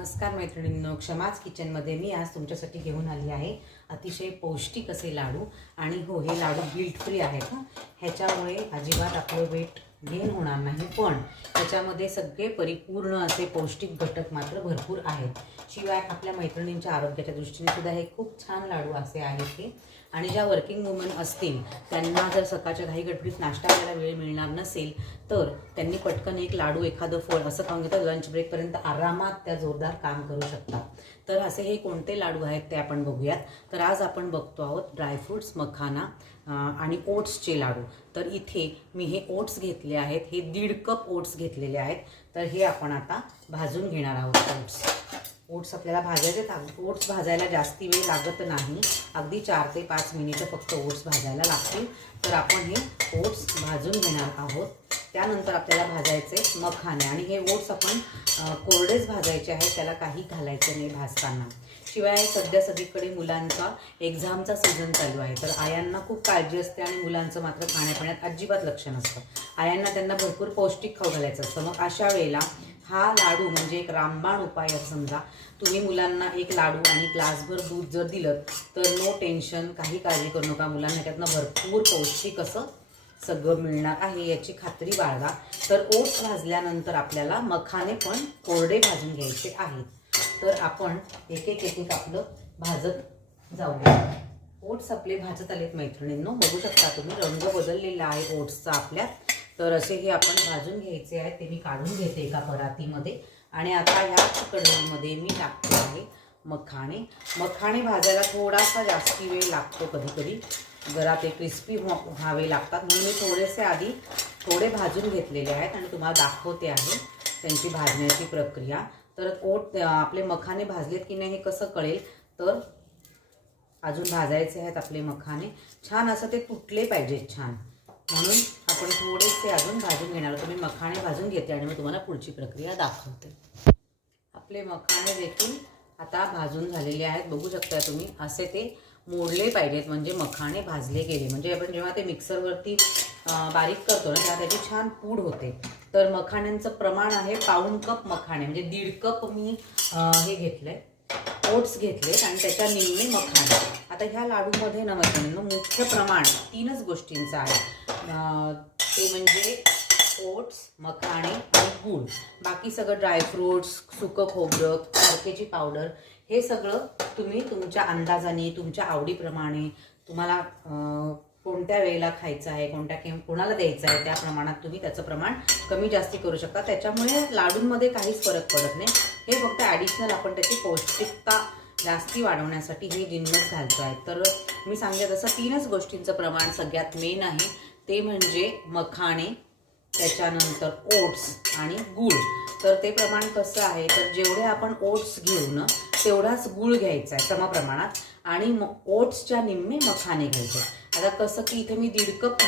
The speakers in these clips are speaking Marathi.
नमस्कार मैत्रिणींनो, क्षमाच किचनमध्ये मी आज तुमच्यासाठी घेऊन आली आहे अतिशय पौष्टिक असे लाडू. आणि हो, हे लाडू गिल्ट फ्री आहेत हां. ह्याच्यामुळे अजिबात आपलं वेट गेन होणार नाही, पण त्याच्यामध्ये सगळे परिपूर्ण असे पौष्टिक घटक मात्र भरपूर आहेत. शिवाय आपल्या मैत्रिणींच्या आरोग्याच्या दृष्टीने सुद्धा हे खूप छान लाडू असे आहेत हे. आणि ज्या वर्किंग वुमन असतील त्यांना जर सकाळच्या घाई गडबडीत नाश्ता करायला वेळ मिळणार नसेल तर त्यांनी पटकन एक लाडू एखादं फळ असं खाऊन घेतात, लंच ब्रेकपर्यंत आरामात त्या जोरदार काम करू शकतात. तर असे हे कोणते लाडू आहेत ते आपण बघूयात. तर आज आपण बघतो आहोत ड्रायफ्रूट्स, मखाना आणि ओट्सचे लाडू. तर इथे मी हे ओट्स घेतले आहेत, हे 1.5 कप ओट्स घेतलेले आहेत. तर हे आपण आता भाजून घेणार आहोत. ओट्स आपल्याला भाजायचे. ओट्स भाजायला जास्ती वेळ लागत नाही, अगदी 4 ते 5 मिनिटं फक्त ओट्स भाजायला लागतील. तर आपण हे ओट्स भाजून घेणार आहोत. त्यानंतर आपल्याला भाजायचे मखाने, आणि हे ओट्स आपण कोरडेच भाजायचे आहेत, त्याला काही घालायचं नाही भाजताना. शिवाय सध्या सगळीकडे मुलांचा एक्झामचा सीझन चालू आहे, तर आयांना खूप काळजी असते आणि मुलांचं मात्र खाण्यापिण्यात अजिबात लक्ष नसतं. आयांना त्यांना भरपूर पौष्टिक खाऊ घालायचं असतं. मग अशा वेळेला हा लाडू म्हणजे एक रामबाण उपाय आहे. समजा तुम्ही मुलांना एक लाडू आणि ग्लासभर दूध जर दिलं तर नो टेन्शन, काही काळजी करू नका, मुलांना त्यातनं भरपूर पौष्टिक असं सगळं मिळणार आहे याची खात्री बाळगा. तर ओट्स भाजल्यानंतर आपल्याला मखाने पण कोरडे भाजून घ्यायचे आहेत. तर आपण एक एक आपलं भाजत जाऊया. ओट्स आपले भाजत आलेत मैत्रिणींनो, बघू शकता तुम्ही रंग बदललेला आहे ओट्सचा आपल्या. तर असे हे आपण भाजून घ्यायचे आहे. ते मी काढून घेते एका परातीमध्ये. आणि आता ह्याच कढईमध्ये मी टाकते आहे मखाणे. मखाणे भाजायला थोडासा जास्ती वेळ लागतो, कधी जरा ते क्रिस्पी व्हावे लागतात, म्हणून मी थोडेसे आधी थोडे भाजून घेतलेले आहेत आणि तुम्हाला दाखवते आहे त्यांची भाजण्याची प्रक्रिया. तर आपले मखाने भाजलेत की नाही हे कसं कळेल, तर अजून भाजायचे आहेत आपले मखाने. छान असं ते तुटले पाहिजेत छान, म्हणून आपण थोडेसे अजून भाजून घेणार आहोत. मी मखाणे भाजून घेते आणि मी तुम्हाला पुढची प्रक्रिया दाखवते. आपले मखाणे देखील आता भाजून झालेले आहेत, बघू शकता तुम्ही. असे ते मोडले पाहिजेत, म्हणजे मखाणे भाजले गेले. म्हणजे आपण जेव्हा ते मिक्सरवरती बारीक करतो ना तेव्हा त्याची छान पूड होते. तर मखाण्यांचं प्रमाण आहे 1/4 कप मखाणे, म्हणजे 1.5 कप मी हे घेतलंय, ओट्स घेतलेत आणि त्याच्या निम्मे मखाणे. आता ह्या लाडूमध्ये ना मैत्रिणींनो मुख्य प्रमाण 3च गोष्टींचं आहे, ते म्हणजे ओट्स, मखाणे आणि गूळ. बाकी सगळं ड्रायफ्रूट्स, सुकं खोबरं, खारकेची पावडर, हे सगळं तुम्ही तुमच्या अंदाजाने, तुमच्या आवडीप्रमाणे, तुम्हाला कोणत्या वेळेला खायचं आहे, कोणाला द्यायचं आहे त्या प्रमाणात तुम्ही त्याचं प्रमाण कमी जास्ती करू शकता. त्याच्यामुळे लाडूंमध्ये काहीच फरक पडत नाही. हे फक्त ॲडिशनल आपण त्याची पौष्टिकता जास्ती वाढवण्यासाठी हे जिन्नस घालतो आहे. तर मी सांगितलं तसं 3च गोष्टींचं प्रमाण सगळ्यात मेन आहे, ते म्हणजे मखाणे, त्याच्यानंतर ओट्स आणि गूळ. तर ते प्रमाण कसं आहे, तर जेवढे आपण ओट्स घेऊ ना तेवढाच गूळ घ्यायचा आहे समप्रमाणात, आणि ओट्सच्या निम्मे मखाने घ्यायचे. आता कसं की इथे मी 1.5 कप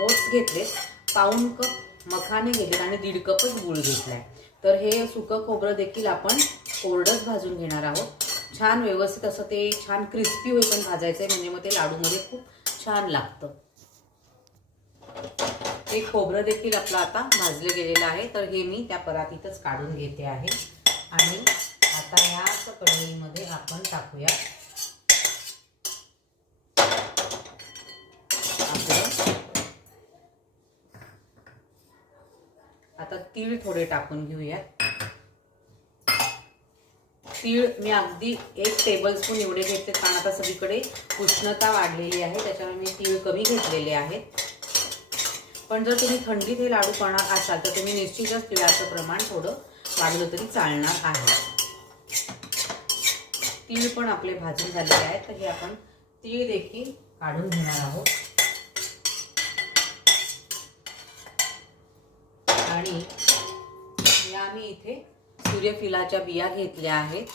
ओट्स घेतले, 1/4 कप मखाने घेतले आणि 1.5 कपच गूळ घेतलाय. तर हे सुकं खोबरं देखील आपण कोरडंच भाजून घेणार आहोत. छान व्यवस्थित असं ते छान क्रिस्पी होईपर्यंत भाजायचं आहे, म्हणजे मग ते लाडूमध्ये खूप छान लागतं. हे खोबरं देखील आपलं आता भाजलं गेलेलं आहे. तर हे मी त्या परातीतच काढून घेते आहे. आणि आता याच कढईमध्ये आपण टाकूया आपलं, आता तीळ थोडे टाकून घेऊयात. तीळ मी अगदी 1 टेबलस्पून एवढे घेते, कारण आता सगळीकडे उष्णता वाढलेली आहे, त्याच्यामुळे मी तीळ कमी घेतलेले आहेत. पण जर तुम्ही थंडीत हे लाडू करणार असाल तर तुम्ही निश्चितच तिळाचं प्रमाण थोडं वाढवलं तरी चालणार आहे. तीळ पण आपले भाजून झालेले आहेत, तर हे आपण तीळ देखील काढून घेणार आहोत. आणि या मी इथे सूर्यफुलाच्या बिया घेतल्या आहेत,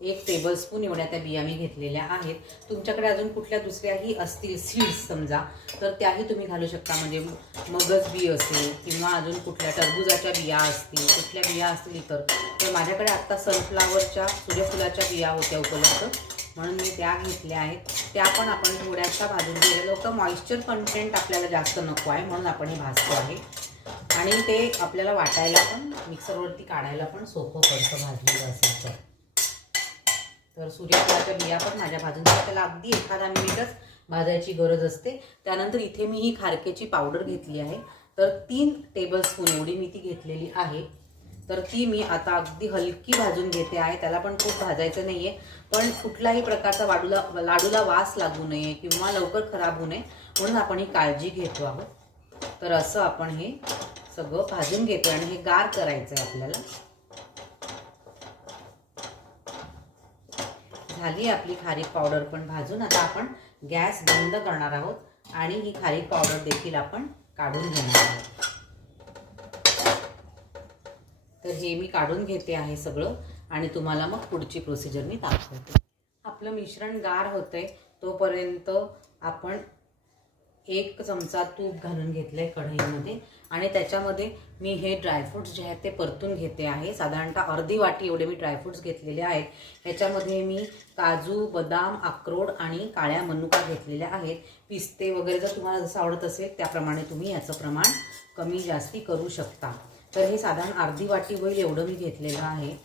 1 टेबलस्पून एवढ्या त्या बिया मी घेतलेल्या आहेत. तुमच्याकडे अजून कुठल्या दुसऱ्याही असतील सीड्स समजा, तर त्याही तुम्ही घालू शकता. म्हणजे मगज बी असेल किंवा अजून कुठल्या टरबुजाच्या बिया असतील, कुठल्या बिया असतील इतर. तर माझ्याकडे आत्ता सनफ्लावरच्या, सूर्यफुलाच्या बिया होत्या उपलब्ध, म्हणून मी त्या घेतल्या आहेत. त्या पण आपण थोड्याशा भाजून घेतलेल्या. फक्त मॉइश्चर कंटेंट आपल्याला जास्त नको आहे, म्हणून आपण हे भाजतो आहे. आणि ते आपल्याला वाटायला पण मिक्सरवरती काढायला पण सोपं पडतं भाजलेलं असेल तर सूर्यफुलाच्या बिया पण माझ्या भाजून त्याला अगदी एखादा मिनिटच भाजायची गरज असते. त्यानंतर इथे मी ही खारकेची पावडर घेतली आहे, तर 3 टेबलस्पून एवढी मी ती घेतलेली आहे. तर ती मी आता अगदी हलकी भाजून घेते आहे. त्याला पण खूप भाजायचं नाही आहे, पण कुठल्याही प्रकारचा लाडूला वास लागू नये किंवा लवकर खराब होऊ नये म्हणून आपण ही काळजी घेतो आहोत. तर असं आपण हे सगळं भाजून घेतो आणि हे गार करायचं आहे आपल्याला. झाली आपली खारीक पावडर पण भाजून. आता आपण गॅस बंद करणार आहोत आणि ही खारीक पावडर देखील आपण काढून घेणार आहोत. तर हे मी काढून घेते आहे सगळं आणि तुम्हाला मग पुढची प्रोसिजर मी दाखवते. आपलं मिश्रण गार होतंय तोपर्यंत आपण 1 चमचा तूप घालून घेतलंय कढईमध्ये आणि त्याच्यामध्ये मी हे ड्रायफ्रूट्स जे आहेत ते परतून घेते आहे. साधारणतः अर्धी वाटी एवढे मी ड्रायफ्रूट्स घेतलेले आहेत. ह्याच्यामध्ये मी काजू, बदाम, अक्रोड आणि काळ्या मनुका घेतलेल्या आहेत. पिस्ते वगैरे जर तुम्हाला जसं आवडत असेल त्याप्रमाणे तुम्ही याचं प्रमाण कमी जास्ती करू शकता. तर हे साधारण अर्धी वाटी होईल एवढं मी घेतलेलं आहे.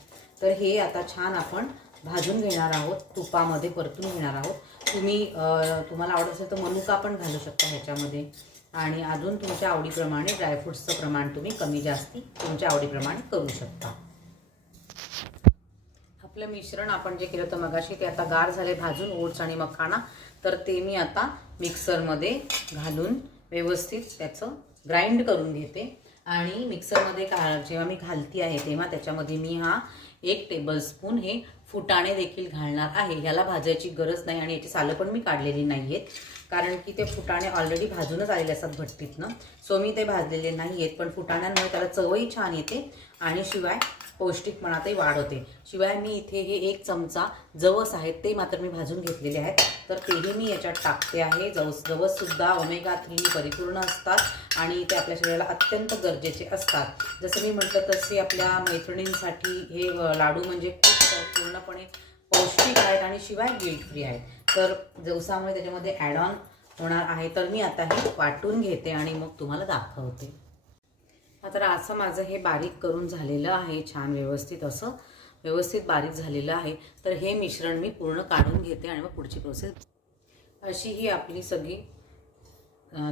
तर हे आता छान आपण भाजून घेणार आहोत, तुपामध्ये परतून घेणार आहोत. तुम्हाला आवडत असेल तर मनुका पण घालू शकता ह्याच्यामध्ये आणि अजून तुमच्या आवडीप्रमाणे ड्रायफ्रूट्सचं प्रमाण तुम्ही कमी जास्ती तुमच्या आवडीप्रमाणे करू शकता. आपलं मिश्रण आपण जे केलं होतं मगाशी ते आता गार झाले भाजून, ओट्स आणि मखाना. तर ते मी आता मिक्सरमध्ये घालून व्यवस्थित त्याचं ग्राइंड करून घेते. आणि मिक्सरमध्ये जेव्हा मी घालती आहे तेव्हा त्याच्यामध्ये मी 1 टेबलस्पून हे फुटाणे देखील घालणार आहे. ह्याला भाजायची गरज नाही आणि याची सालं पण मी काढलेली नाही आहेत, कारण की ते फुटाणे ऑलरेडी भाजूनच आलेले असतात भट्टीतनं. सो मी ते भाजलेले नाही आहेत, पण फुटाण्यांमुळे त्याला चवही छान येते आणि शिवाय पौष्टिकपणातही वाढ होते. शिवाय मी इथे हे 1 चमचा जवस आहेत ते मात्र मी भाजून घेतलेले आहेत, तर तेही मी याच्यात टाकते आहे. जवससुद्धा ओमेगा 3 परिपूर्ण असतात आणि ते आपल्या शरीराला अत्यंत गरजेचे असतात. जसं मी म्हटलं तसे आपल्या मैत्रिणींसाठी हे लाडू म्हणजे खूप पूर्णपणे पौष्टिक आहेत आणि शिवाय गिल्ट फ्री आहेत. तर जवसामुळे त्याच्यामध्ये ॲड ऑन होणार आहे. तर मी आता हे वाटून घेते आणि मग तुम्हाला दाखवते. आता असं माझं हे बारीक करून झालेलं आहे, छान व्यवस्थित बारीक झालेलं आहे. तर हे मिश्रण मी पूर्ण काढून घेते आणि मग पुढची प्रोसेस. अशी ही आपली सगळी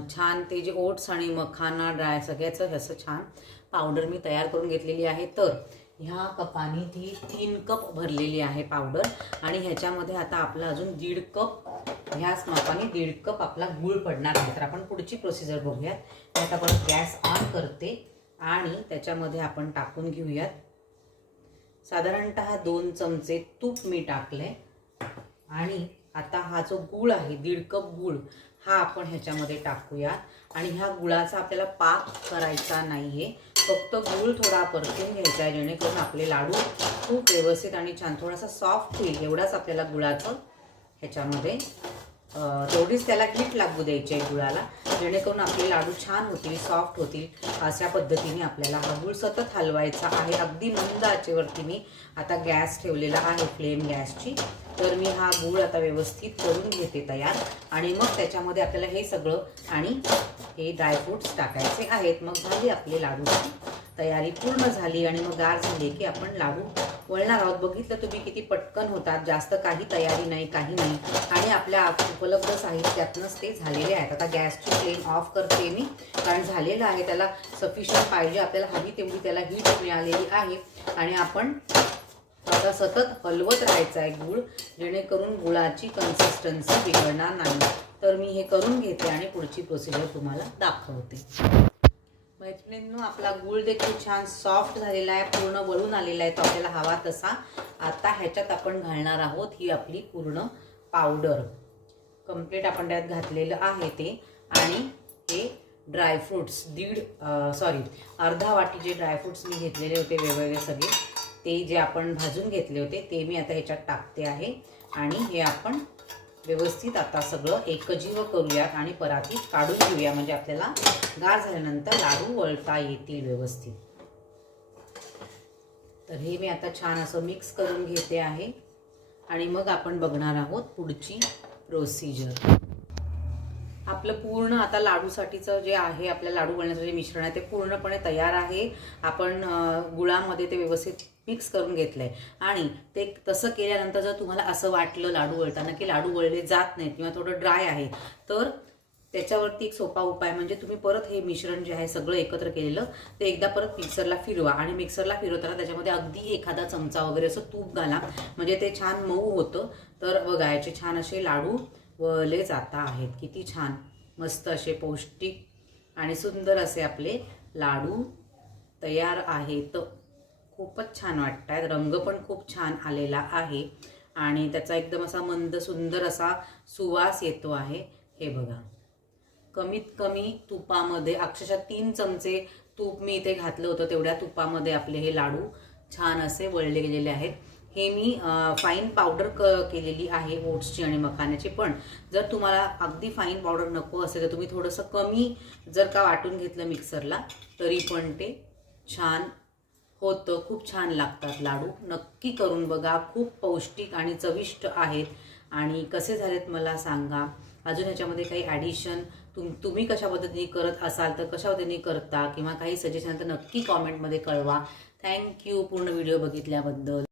छान ते जे ओट्स आणि मखाना सगळ्याचं असं छान पावडर मी तयार करून घेतलेली आहे. तर ह्या कपाने ती 3 कप भरलेली आहे पावडर आणि ह्याच्यामध्ये आता आपला अजून 1.5 कप, ह्याच मापाने 1.5 कप आपला गूळ पडणार आहे. तर आपण पुढची प्रोसिजर बघूयात. आता परत गॅस ऑन करते आणि त्याच्यामध्ये आपण टाकून घेऊयात. साधारणतः 2 चमचे तूप मी टाकले आणि आता हा जो गूळ आहे 1.5 कप गूळ हा आपण ह्याच्यामध्ये टाकूया. आणि ह्या गुळाचा आपल्याला पाक करायचा नाहीये, फक्त गूळ थोडा परतून घ्यायचा आहे जेणेकरून आपले लाडू खूप व्यवस्थित आणि छान थोडासा सॉफ्ट होईल. एवढाच आपल्याला गुळाचं ह्याच्यामध्ये तेवढीच त्याला हीट लागू द्यायची आहे गुळाला, जेणेकरून आपले लाडू छान होतील, सॉफ्ट होतील. अशा पद्धतीने आपल्याला हा गूळ सतत हलवायचा आहे. अगदी मंद आचेवरती मी आता गॅस ठेवलेला आहे, फ्लेम गॅसची. तर मी हा गूळ आता व्यवस्थित करून घेते तयार आणि मग त्याच्यामध्ये आपल्याला हे सगळं आणि हे ड्रायफ्रूट्स टाकायचे आहेत. मग झाली आपली लाडूची तयारी पूर्ण झाली आणि मग गार झाली की आपण लाडू वळणार आहोत. बघितलं तुम्ही किती पटकन होतात, जास्त काही तयारी नाही, काही नाही आणि आपल्या उपलब्ध साहित्यातूनच ते झालेले आहेत. आता गॅसची फ्लेम ऑफ करते मी, कारण झालेलं आहे, त्याला सफिशियंट पाहिजे, आपल्याला हवी तेवढी त्याला हीट मिळालेली आहे. आणि आपण आता सतत हलवत राहायचं आहे गूळ, जेणेकरून गुळाची कन्सिस्टन्सी बिघडणार नाही. तर मी हे करून घेते आणि पुढची प्रोसिजर तुम्हाला दाखवते. मैत्रिणींनो, आपला गूळ देखील छान सॉफ्ट झालेला आहे, पूर्ण वळून आलेला आहे तो आपल्याला हवा तसा. आता ह्याच्यात आपण घालणार आहोत ही आपली पूर्ण पावडर. कंप्लीट आपण त्यात घातलेलं आहे ते. आणि हे ड्रायफ्रूट्स अर्धा वाटी जे ड्रायफ्रूट्स मी घेतलेले होते वेगवेगळे सगळे, ते जे आपण भाजून घेतले होते ते मी आता ह्याच्यात टाकते आहे. आणि हे आपण व्यवस्थित आता सगळं एकजीव करूयात आणि परातीत काढून घेऊया, म्हणजे आपल्याला गार झाल्यानंतर लाडू वळता येतील व्यवस्थित. तर हे मी आता छान असं मिक्स करून घेते आहे आणि मग आपण बघणार आहोत पुढची प्रोसिजर. आपलं पूर्ण आता लाडूसाठीचं जे आहे, आपल्या लाडू बनवण्याचं जे मिश्रण आहे ते पूर्णपणे तयार आहे. आपण गुळामध्ये ते व्यवस्थित मिक्स करून घेतलंय. आणि ते तसं केल्यानंतर जर तुम्हाला असं वाटलं लाडू वळताना की लाडू वळले जात नाहीत किंवा थोडं ड्राय आहे, तर त्याच्यावरती एक सोपा उपाय म्हणजे तुम्ही परत हे मिश्रण जे आहे सगळं एकत्र केलेलं ते एकदा परत मिक्सरला फिरवा. आणि मिक्सरला फिरवताना त्याच्यामध्ये अगदी एखादा चमचा वगैरे असं तूप घाला, म्हणजे ते छान मऊ होतं. तर बघा, याचे छान असे लाडू वळले जाता आहेत. किती छान मस्त असे पौष्टिक आणि सुंदर असे आपले लाडू तयार आहेत. खूपच छान वाटत आहेत. रंग पण खूप छान आलेला आहे आणि त्याचा एकदम असा मंद सुंदर असा सुवास येतो आहे. हे बघा, कमीत कमी तुपामध्ये अक्षरशः 3 चमचे तूप मी इथे घातलं होतं. तेवढ्या तुपामध्ये आपले हे लाडू छान असे वळले गेलेले आहेत. हे मी फाईन पावडर केलेली आहे ओट्सची आणि मखाण्याची. पण जर तुम्हाला अगदी फाईन पावडर नको असेल तर तुम्ही थोडंसं कमी जर का वाटून घेतलं मिक्सरला तरी पण ते छान होतं. खूप छान लागतात लाडू. नक्की करून बघा. खूप पौष्टिक आणि चविष्ट आहेत. आणि कसे झालेत मला सांगा. अजून ह्याच्यामध्ये काही ॲडिशन तुम्ही कशा पद्धतीने करत असाल तर कशा पद्धतीने करता, किंवा काही सजेशन तर नक्की कॉमेंटमध्ये कळवा. थँक्यू पूर्ण व्हिडिओ बघितल्याबद्दल.